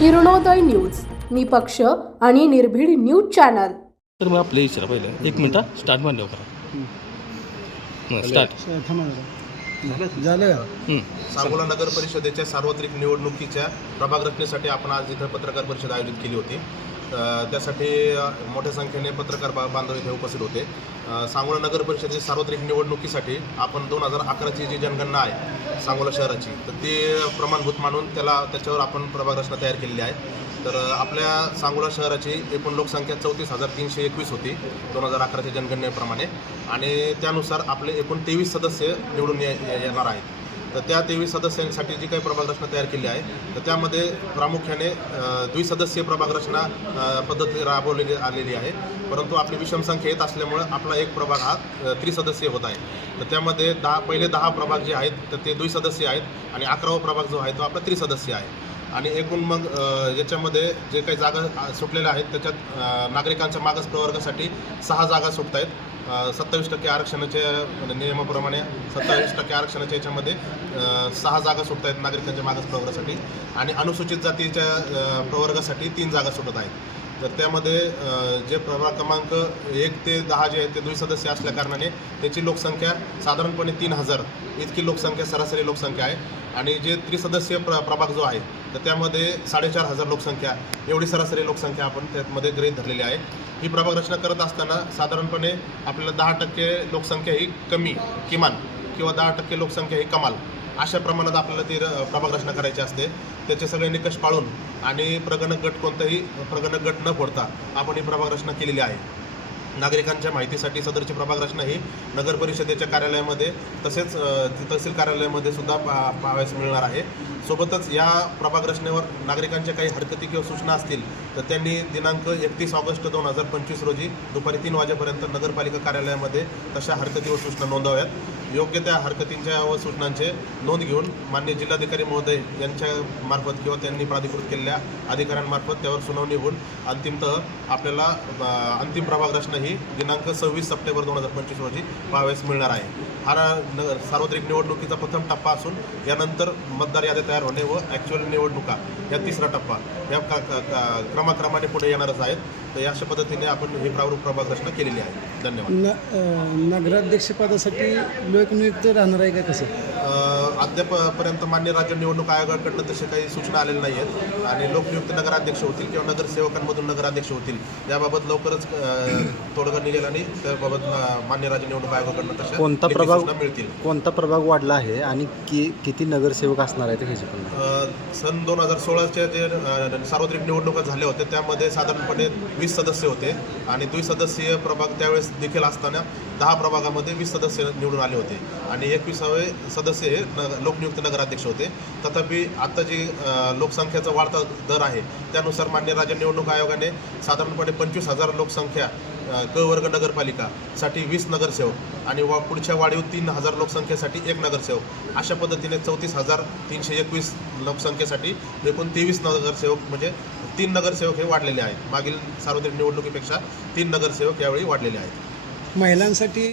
Kiranoday news निपक्ष आणि निर्भीड न्यूज चॅनल तर मला प्ले विचारा पहिले एक मिनिट स्टार्ट देऊ करा स्टार्ट सांगोला नगर परिषदेच्या सार्वत्रिक निवडणुकीच्या प्रभाग रचनेसाठी आपण आज इथं पत्रकार परिषद आयोजित केली होती त्यासाठी मोठ्या संख्येने पत्रकार बा बांधव इथे उपस्थित होते सांगोला नगर परिषदेच्या सार्वत्रिक निवडणुकीसाठी आपण दोन हजार अकराची जी जनगणना आहे सांगोला शहराची तर ती प्रमाणभूत मानून त्याला त्याच्यावर आपण प्रभाग रचना तयार केलेली आहे तर आपल्या सांगोला शहराची एकूण लोकसंख्या चौतीस हजार तीनशे एकवीस होती दोन हजार अकराच्या जनगणनेप्रमाणे आणि त्यानुसार आपले एकूण तेवीस सदस्य निवडून येणार आहेत तर त्या तेवीस सदस्यांसाठी जी काही प्रभाग रचना तयार केली आहे तर त्यामध्ये प्रामुख्याने द्विसदस्यीय प्रभाग रचना पद्धती राबवलेली आलेली आहे परंतु आपली विषम येत असल्यामुळं आपला एक प्रभाग हा त्रिसदस्यीय होत आहे तर त्यामध्ये दहा पहिले दहा प्रभाग जे आहेत तर ते द्विसदस्यीय आहेत आणि अकरावा प्रभाग जो आहे तो आपला त्रिसदस्य आहे आणि एकूण मग याच्यामध्ये जे काही जागा सुटलेल्या आहेत त्याच्यात नागरिकांच्या मागास प्रवर्गासाठी सहा जागा सुटत आहेत सत्तावीस टक्के आरक्षणाच्या म्हणजे नियमाप्रमाणे सत्तावीस टक्के आरक्षणाच्या याच्यामध्ये सहा जागा सुटत आहेत नागरिकांच्या मागास प्रवर्गासाठी आणि अनुसूचित जातीच्या प्रवर्गासाठी तीन जागा सुटत आहेत तर त्यामध्ये जे प्रभाग क्रमांक एक ते दहा जे आहेत ते दुई सदस्य असल्या कारणाने त्याची लोकसंख्या साधारणपणे तीन हजार इतकी लोकसंख्या सरासरी लोकसंख्या आहे आणि जे त्रिसदस्य प्र प्रभाग जो आहे तर त्यामध्ये साडेचार हजार लोकसंख्या एवढी सरासरी लोकसंख्या आपण त्यामध्ये गृहीत धरलेली आहे ही प्रभाग रचना करत असताना साधारणपणे आपल्याला दहा टक्के लोकसंख्या ही कमी किमान किंवा दहा टक्के लोकसंख्या ही कमाल अशा प्रमाणात आपल्याला ती प्रभाग रचना करायची असते त्याचे सगळे निकष पाळून आणि प्रगणक गट कोणताही प्रगणक गट न फोडता आपण ही प्रभाग रचना केलेली आहे नागरिकांच्या माहितीसाठी सदरची प्रभाग रचना ही नगर परिषदेच्या कार्यालयामध्ये तसेच तहसील कार्यालयामध्ये सुद्धा पा पाहावयास मिळणार आहे सोबतच या प्रभाग रचनेवर नागरिकांच्या काही हरकती किंवा सूचना असतील तर त्यांनी दिनांक एकतीस ऑगस्ट दोन हजार पंचवीस रोजी दुपारी तीन वाजेपर्यंत नगरपालिका कार्यालयामध्ये तशा हरकती व सूचना नोंदवाव्यात योग्य त्या हरकतींच्या व सूचनांचे नोंद घेऊन मान्य जिल्हाधिकारी महोदय यांच्या मार्फत किंवा त्यांनी प्राधिकृत केलेल्या अधिकाऱ्यांमार्फत त्यावर सुनावणी होऊन अंतिमतः आपल्याला अंतिम प्रभाग रचना ही दिनांक सव्वीस सप्टेंबर दोन हजार पंचवीस रोजी पाहावयास मिळणार आहे हा नगर सार्वत्रिक निवडणुकीचा प्रथम टप्पा असून यानंतर मतदार यादी तयार होणे व ॲक्च्युअल निवडणुका या तिसरा टप्पा या क्रमाक्रमाने पुढे येणारच आहेत तर अशा पद्धतीने आपण हे प्रारूप प्रभाग रचना केलेली आहे धन्यवाद नगराध्यक्षपदासाठी एक मिनिट राहणार आहे का कसं अद्यापर्यंत मान्य राज्य निवडणूक आयोगाकडनं तसे काही सूचना आलेल्या नाही आहेत आणि लोकनियुक्त नगराध्यक्ष होतील किंवा नगरसेवकांमधून नगराध्यक्ष होतील याबाबत लवकरच तोडगा निघेल आणि त्याबाबत मान्य राज्य निवडणूक आयोगाकडनं तसे कोणता प्रभाग मिळतील कोणता प्रभाग वाढला आहे आणि किती नगरसेवक असणार आहेत ह्याची पण सन दोन हजार सोळाच्या जे सार्वत्रिक निवडणुका झाल्या होत्या त्यामध्ये साधारणपणे वीस सदस्य होते आणि द्विसदस्यीय प्रभाग त्यावेळेस देखील असताना दहा प्रभागामध्ये वीस सदस्य निवडून आले होते आणि एकविसावे सदस्य हे लोकनियुक्त नगराध्यक्ष होते तथापि आता जी लोकसंख्येचा वाढता दर आहे त्यानुसार मान्य राज्य निवडणूक आयोगाने साधारणपणे पंचवीस हजार लोकसंख्या क वर्ग नगरपालिकासाठी वीस नगरसेवक आणि वा पुढच्या वाढीव तीन हजार लोकसंख्येसाठी एक नगरसेवक अशा पद्धतीने चौतीस हजार तीनशे एकवीस लोकसंख्येसाठी एकूण तेवीस नगरसेवक म्हणजे तीन नगरसेवक हे वाढलेले आहेत मागील सार्वत्रिक निवडणुकीपेक्षा तीन नगरसेवक यावेळी वाढलेले आहेत महिलांसाठी